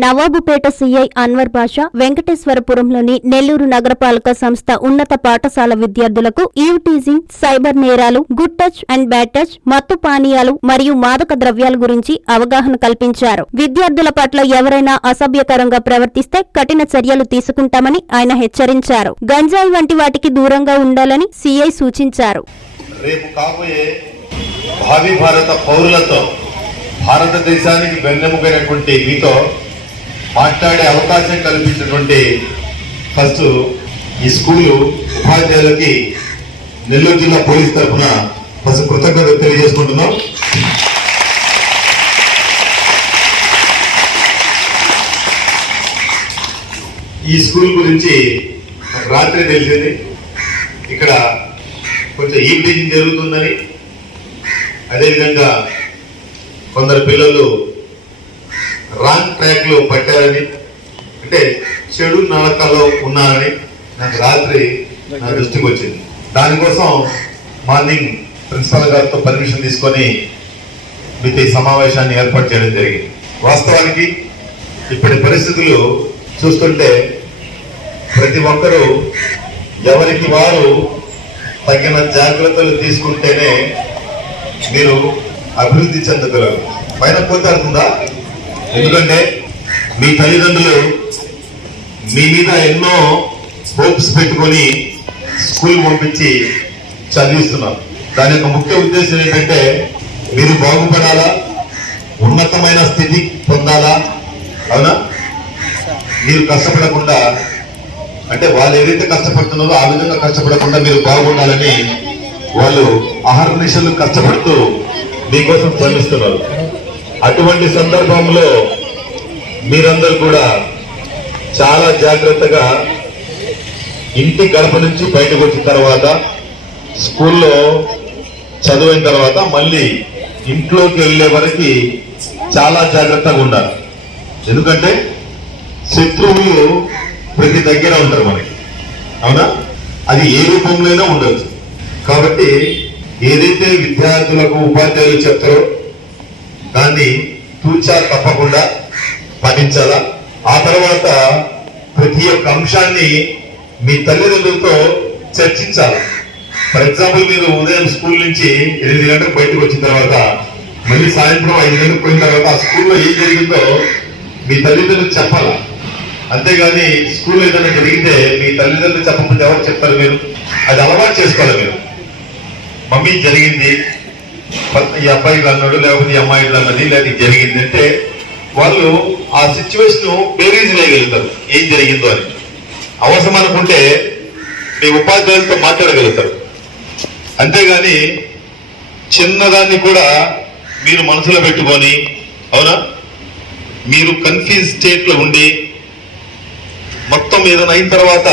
Nawabpet CI Anwar Basha వెంకటేశ్వరపురంలోని నెల్లూరు నగరపాలక సంస్థ ఉన్నత పాఠశాల విద్యార్థులకు ఈవ్టీజింగ్ సైబర్ నేరాలు good touch and bad touch మత్తు పానీయాలు మరియు మాదక ద్రవ్యాల గురించి అవగాహన కల్పించారు. విద్యార్థుల పట్ల ఎవరైనా అసభ్యకరంగా ప్రవర్తిస్తే కఠిన చర్యలు తీసుకుంటామని ఆయన హెచ్చరించారు. గంజాయి వంటి వాటికి దూరంగా ఉండాలని సీఐ సూచించారు. రేపు కాబోయే భావి భారత పౌరులతో భారతదేశానికి వెన్నెముకైనటువంటి మీతో మాట్లాడే అవకాశం కల్పించినటువంటి ఫస్ట్ ఈ స్కూలు ఉపాధ్యాయులకి నెల్లూరు జిల్లా పోలీస్ తరఫున ఫస్ట్ కృతజ్ఞత తెలియజేసుకుంటున్నాం. ఈ స్కూల్ గురించి రాత్రి తెలిసింది. ఇక్కడ కొంచెం ఈవినింగ్ జరుగుతుందని. అదేవిధంగా కొందరు పిల్లలు రాంగ్ ట్రాక్లో పట్టారని అంటే చెడు నడకలో ఉన్నారని నాకు రాత్రి నా దృష్టికి వచ్చింది. దానికోసం మార్నింగ్ ప్రిన్సిపల్ గారితో పర్మిషన్ తీసుకొని మీతో ఈ సమావేశాన్ని ఏర్పాటు చేయడం జరిగింది. వాస్తవానికి ఇప్పటి పరిస్థితులు చూస్తుంటే ప్రతి ఒక్కరూ ఎవరికి వారు తగిన జాగ్రత్తలు తీసుకుంటేనే మీరు అభివృద్ధి చెందగలరు. పైన పోతారుందా ఎందుకంటే మీ తల్లిదండ్రులు మీ మీద ఎన్నో హోప్స్ పెట్టుకొని స్కూల్ పంపించి చదివిస్తున్నారు. దాని యొక్క ముఖ్య ఉద్దేశం ఏంటంటే మీరు బాగుపడాలా? ఉన్నతమైన స్థితి పొందాలా? అవునా? మీరు కష్టపడకుండా అంటే వాళ్ళు ఏదైతే కష్టపడుతున్నారో ఆ విధంగా కష్టపడకుండా మీరు బాగుండాలని వాళ్ళు అహర్నిశలు కష్టపడుతూ మీకోసం శ్రమిస్తున్నారు. అటువంటి సందర్భంలో మీరందరూ కూడా చాలా జాగ్రత్తగా ఇంటి గడప నుంచి బయటకు వచ్చిన తర్వాత స్కూల్లో చదివిన తర్వాత మళ్ళీ ఇంట్లోకి వెళ్ళే వరకు చాలా జాగ్రత్తగా ఉండాలి. ఎందుకంటే శత్రువులు ప్రతి దగ్గర ఉంటారు మనకి. అవునా? అది ఏ రూపంలోనైనా ఉండవచ్చు కాబట్టి ఏదైతే విద్యార్థులకు ఉపాధ్యాయులు చెప్తారో దాన్ని తూచా తప్పకుండా పాటించాలా? ఆ తర్వాత ప్రతి ఒక్క అంశాన్ని మీ తల్లిదండ్రులతో చర్చించాలి? ఫర్ ఎగ్జాంపుల్ మీరు ఉదయం స్కూల్ నుంచి ఎనిమిది గంటలకు బయటకు వచ్చిన తర్వాత మళ్ళీ సాయంత్రం ఐదు గంటలకు పోయిన తర్వాత ఆ స్కూల్లో ఏం జరిగిందో మీ తల్లిదండ్రులు చెప్పాలా? అంతేగాని స్కూల్లో ఏదైనా జరిగితే మీ తల్లిదండ్రులు చెప్పకపోతే ఎవరు చెప్తారు మీరు? అది అలవాటు చేసుకోవాలి మీరు. మమ్మీ జరిగింది ఈ అబ్బాయి అన్నాడు లేకపోతే ఈ అమ్మాయి అన్నది లేదా జరిగింది అంటే వాళ్ళు ఆ సిచ్యువేషన్ బేరీజ్ వేయగలుగుతారు ఏం జరిగిందో అని. అవసరం అనుకుంటే మీ ఉపాధ్యాయులతో మాట్లాడగలుగుతారు. అంతేగాని చిన్నదాన్ని కూడా మీరు మనసులో పెట్టుకొని అవునా? మీరు కన్ఫ్యూజ్ స్టేట్లో ఉండి మొత్తం ఏదైనా అయిన తర్వాత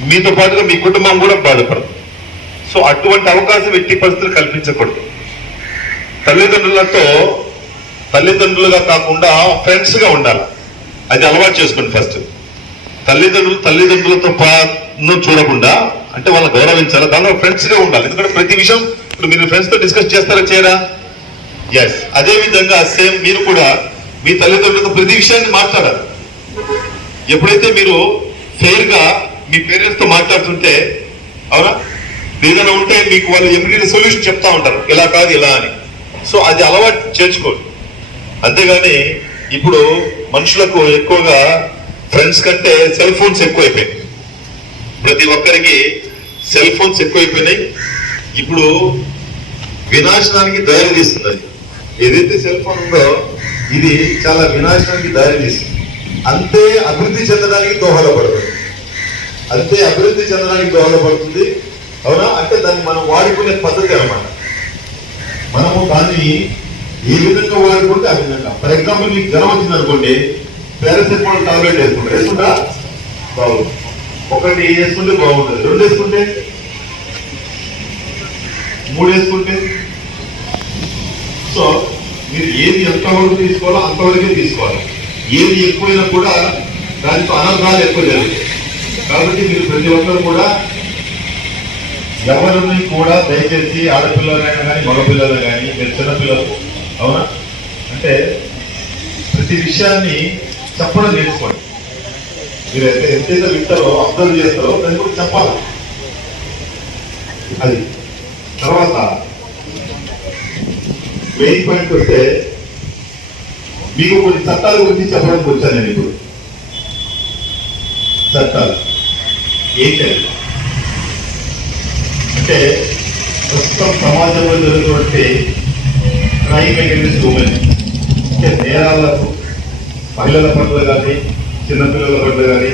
మీతో పాటుగా మీ కుటుంబం కూడా బాధపడదు. సో అటువంటి అవకాశం ఎట్టి పరిస్థితులు కల్పించకూడదు. తల్లిదండ్రులతో తల్లిదండ్రులుగా కాకుండా ఫ్రెండ్స్గా ఉండాలి. అది అలవాటు చేసుకోండి ఫస్ట్. తల్లిదండ్రులు తల్లిదండ్రులతో పాటు చూడకుండా అంటే వాళ్ళని గౌరవించాలి? దానిలో ఫ్రెండ్స్గా ఉండాలి. ఎందుకంటే ప్రతి విషయం ఇప్పుడు మీరు ఫ్రెండ్స్తో డిస్కస్ చేస్తారా చేయరా? ఎస్ అదే విధంగా సేమ్ మీరు కూడా మీ తల్లిదండ్రులతో ప్రతి విషయాన్ని మాట్లాడాలి. ఎప్పుడైతే మీరు ఫెయిర్గా మీ పేరెంట్స్తో మాట్లాడుతుంటే ఏదైనా ఉంటే మీకు వాళ్ళు ఎమ్యూనిటీ సొల్యూషన్ చెప్తా ఉంటారు. ఇలా కాదు ఇలా అని. సో అది అలవాటు చేర్చుకోండి. అంతేగాని ఇప్పుడు మనుషులకు ఎక్కువగా ఫ్రెండ్స్ కంటే సెల్ ఫోన్స్ ఎక్కువైపోయాయి ప్రతి ఒక్కరికి సెల్ ఫోన్స్ ఎక్కువైపోయినాయి. ఇప్పుడు వినాశనానికి దారి తీస్తుంది. అది. ఏదైతే సెల్ ఫోన్ ఉందో ఇది చాలా వినాశనానికి దారి తీస్తుంది. అంతే అభివృద్ధి చెందడానికి దోహదపడుతుంది. అంతే అభివృద్ధి చెందడానికి దోహదపడుతుంది. అవునా? అంటే దాన్ని మనం వాడుకునే పద్ధతి అనమాట మనము దాన్ని ఏ విధంగా వాడుకుంటే ఆ విధంగా. ఫర్ ఎగ్జాంపుల్ మీకు జ్వరం వచ్చింది అనుకోండి పారాసెటమాల్ టాబ్లెట్ వేసుకుంటారు వేసుకుంటా? బాగుంది. ఒకటి వేసుకుంటే బాగుంటుంది. రెండు వేసుకుంటే? మూడు వేసుకుంటే? సో మీరు ఏది ఎంతవరకు తీసుకోవాలో అంతవరకే తీసుకోవాలి. ఏది ఎక్కువైనా కూడా దానితో అనర్థాలు ఎక్కువ జరుగుతాయి. కాబట్టి మీరు ప్రతి ఒక్కరు కూడా ఎవరిని కూడా దయచేసి ఆడపిల్లలైనా కానీ మగపిల్లలు కానీ మీరు చిన్నపిల్లలు అవునా? అంటే ప్రతి విషయాన్ని చెప్పడం నేర్చుకోండి. మీరు అయితే ఎంతైతే వింటారో అబ్జర్వ్ చేస్తారో దాన్ని కూడా చెప్పాలి. అది. తర్వాత మెయిన్ పాయింట్ వస్తే మీకు కొన్ని చట్టాల గురించి చెప్పడానికి వచ్చాను నేను ఇప్పుడు. చట్టాలు. ఏంటంటే అంటే ప్రస్తుతం సమాజంలో జరుగుతున్నటువంటి క్రైమ్ అగేన్స్ ఉమెన్ అంటే నేరాలకు మహిళల పట్ల కానీ చిన్నపిల్లల పట్ల కానీ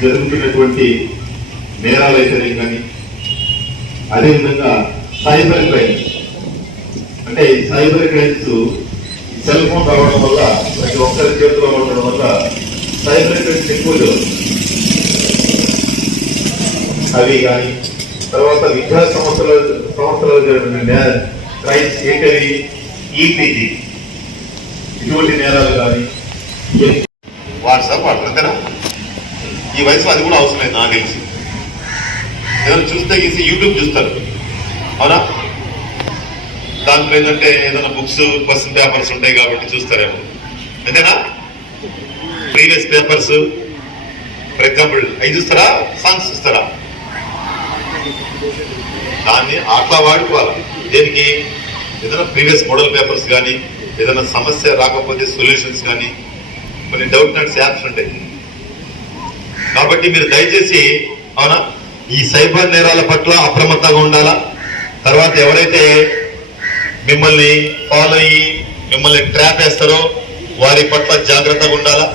జరుగుతున్నటువంటి నేరాలు అయితే కానీ అదేవిధంగా సైబర్ క్రైమ్స్ అంటే సైబర్ క్రైమ్స్ సెల్ ఫోన్ రావడం వల్ల ప్రతి ఒక్కరి చేతిలో ఉండడం వల్ల సైబర్ క్రైమ్స్ ఎక్కువ జరుగుతుంది. అవి కానీ తర్వాత విద్యా సంస్థలు సంస్థలు జరిగిన ఏకరి ఈపీజీ ఇటువంటి నేరాలు కానీ వాట్సాప్ వాడుతుంటారా ఈ వయసులో అది కూడా అవసరం లేదు నాకు తెలిసి. ఏదైనా చూస్తే గీసి యూట్యూబ్ చూస్తారు. అవునా? దాంట్లో ఏంటంటే ఏదైనా బుక్స్ క్వశ్చన్ పేపర్స్ ఉంటాయి కాబట్టి చూస్తారేమో. అంతేనా? ప్రీవియస్ పేపర్స్ ఫర్ ఎగ్జాంపుల్ అవి చూస్తారా? సాంగ్స్ చూస్తారా? దాన్ని అట్లా వాడుకోవాలి. దీనికి? ఏదైనా ప్రీవియస్ మోడల్ పేపర్స్ కానీ ఏదైనా సమస్య రాకపోతే సొల్యూషన్స్ కానీ కొన్ని డౌట్ నట్స్ యాప్స్ ఉంటాయి. కాబట్టి మీరు దయచేసి అవునా? ఈ సైబర్ నేరాల పట్ల అప్రమత్తంగా ఉండాలా? తర్వాత ఎవరైతే మిమ్మల్ని ఫాలో అయ్యి మిమ్మల్ని ట్రాప్ వేస్తారో వారి పట్ల జాగ్రత్తగా ఉండాలా?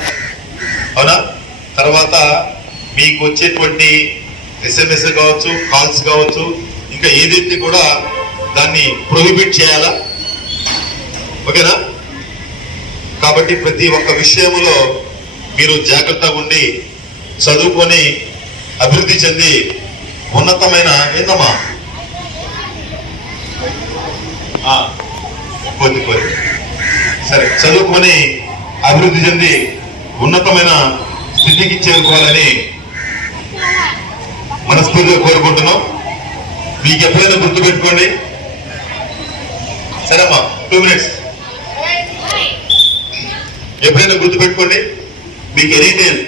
అవునా? తర్వాత మీకు వచ్చేటువంటి ఎస్ఎంఎస్ కావచ్చు కాల్స్ కావచ్చు ఇంకా ఏదైతే కూడా దాన్ని ప్రొహిబిట్ చేయాలా? ఓకేనా? కాబట్టి ప్రతి ఒక్క విషయంలో మీరు జాగ్రత్తగా ఉండి చదువుకొని అభివృద్ధి చెంది ఉన్నతమైన ఏందమ్మా? కొద్ది కొద్ది సరే చదువుకొని అభివృద్ధి చెంది ఉన్నతమైన స్థితికి చేరుకోవాలని మనస్ఫూర్తిగా కోరుకుంటున్నాం. మీకు ఎప్పుడైనా గుర్తుపెట్టుకోండి. సరేమ్మా టూ మినిట్స్ ఎప్పుడైనా గుర్తుపెట్టుకోండి. మీకు ఎనీథింగ్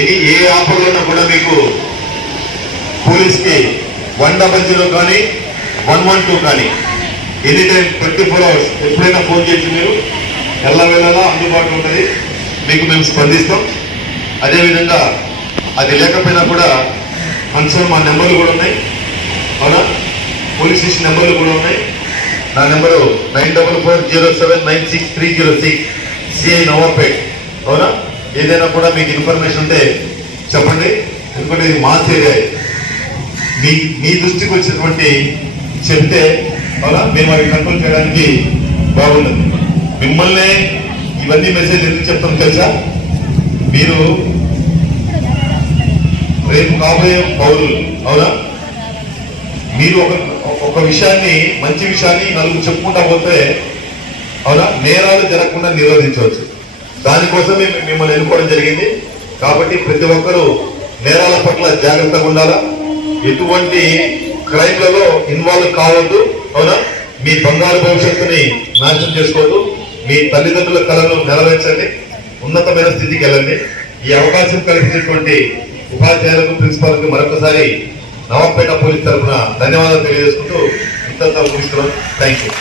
ఎనీ ఏ ఆఫర్ ఉన్నా కూడా మీకు పోలీస్కి వన్ డబల్ జీరో కానీ వన్ వన్ టూ కానీ any time twenty four hours ఎప్పుడైనా ఫోన్ చేసి మీరు ఎల్లవేళలా అందుబాటులో ఉంటుంది. మీకు మేము స్పందిస్తాం. అదేవిధంగా అది లేకపోయినా కూడా కన్సర్న్ మా నెంబర్లు కూడా ఉన్నాయి. అవునా? పోలీస్ స్టేషన్ నెంబర్లు కూడా ఉన్నాయి. నా number nine double four zero seven nine six three zero six. CI Navapet. అవునా? ఏదైనా కూడా మీకు ఇన్ఫర్మేషన్ ఉంటే చెప్పండి. ఎందుకంటే ఇది మాస్ ఏరియా. మీ మీ దృష్టికి వచ్చినటువంటి చెప్తే అవునా? మేము అవి కంట్రోల్ చేయడానికి బాగుంటుంది. మిమ్మల్ని ఇవన్నీ మెసేజ్ ఎందుకు చెప్తాం తెలుసా? మీరు రేపు కాబోయే పౌరులు. అవునా? మీరు ఒక ఒక విషయాన్ని మంచి విషయాన్ని నలుగురు చెప్పుకుంటా పోతే అవునా? నేరాలు జరగకుండా నిరోధించవచ్చు దానికోసమే మిమ్మల్ని ఎన్నుకోవడం జరిగింది. కాబట్టి ప్రతి ఒక్కరూ నేరాల పట్ల జాగ్రత్తగా ఉండాలా? ఎటువంటి క్రైమ్లలో ఇన్వాల్వ్ కావద్దు. అవునా? మీ బంగారు భవిష్యత్తుని నాశనం చేసుకోవద్దు. మీ తల్లిదండ్రుల కళను నెరవేర్చండి. ఉన్నతమైన స్థితికి వెళ్ళండి. ఈ అవకాశం కల్పించినటువంటి ఉపాధ్యాయులకు ప్రిన్సిపాల్కి మరొకసారి నవంపేట పోలీస్ తరఫున ధన్యవాదాలు తెలియజేసుకుంటూ ఇంతంతా ముగిస్తున్నాం. థ్యాంక్ యూ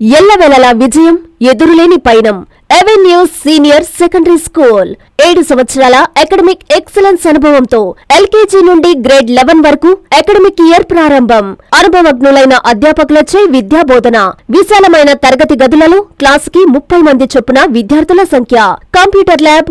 ఎల్లవెలలా విజయం ఎదురులేని పయనం. అవెన్యూ సీనియర్ సెకండరీ స్కూల్ ఏడు సంవత్సరాల అకాడమిక్ ఎక్సలెన్స్ అనుభవంతో ఎల్కేజీ నుండి గ్రేడ్ లెవెన్ వరకు అకాడమిక్ ఇయర్ ప్రారంభం. అనుభవజ్ఞులైన అధ్యాపకులచే విద్యా బోధన విశాలమైన తరగతి గదులలో క్లాస్కి ముప్పై మంది చొప్పున విద్యార్థుల సంఖ్య. Computer lab